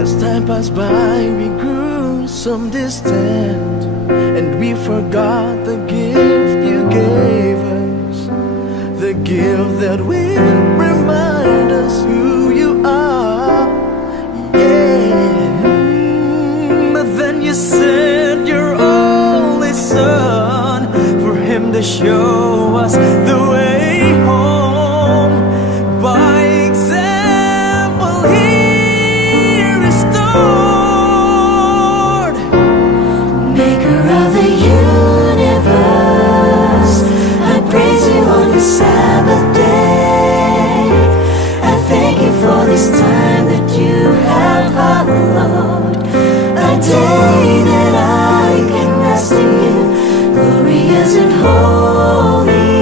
As time passed by, we grew some distant, and we forgot the gift you gave us, the gift that will remind us who you are. Yeah. But then you sent your only son for him to show us the way home. By example, he restored. Maker of the universe, I praise you on the Sabbath day. I thank you for this time that you have allowed, a day that I can rest in you, glorious and holy,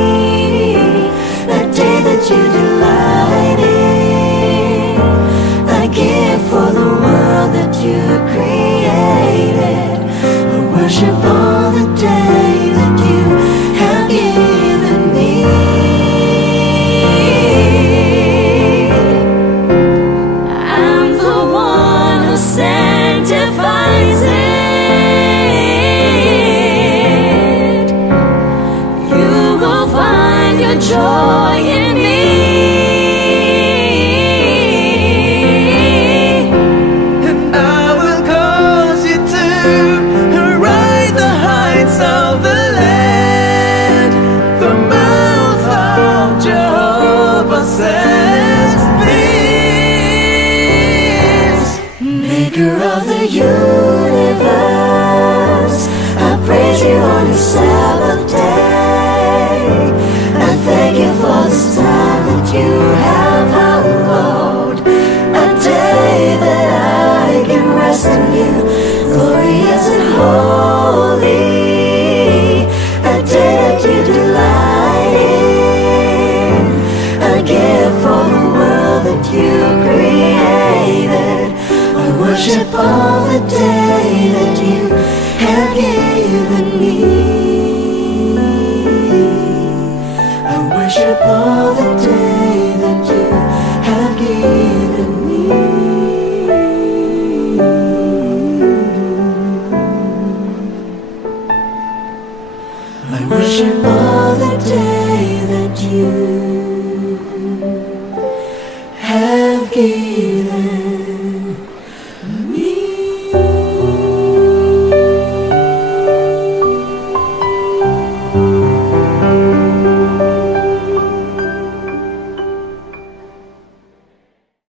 a day that you delight in, a gift for the world that you created, a worship on the day that you have given me. I'm the one who sanctifies it. You will find your joy in me. And I will cause you to ride the heights of the land. The mouth of Jehovah says this. Maker of the universe, I praise you on the Sabbath day. I thank you for this time that you have allowed, a day that I can rest in you, glorious and holy, a day that you delight in, a gift for the world that you created, I worship all the day that you have given me. I worship all the day that you have given me. I worship all the day that you have given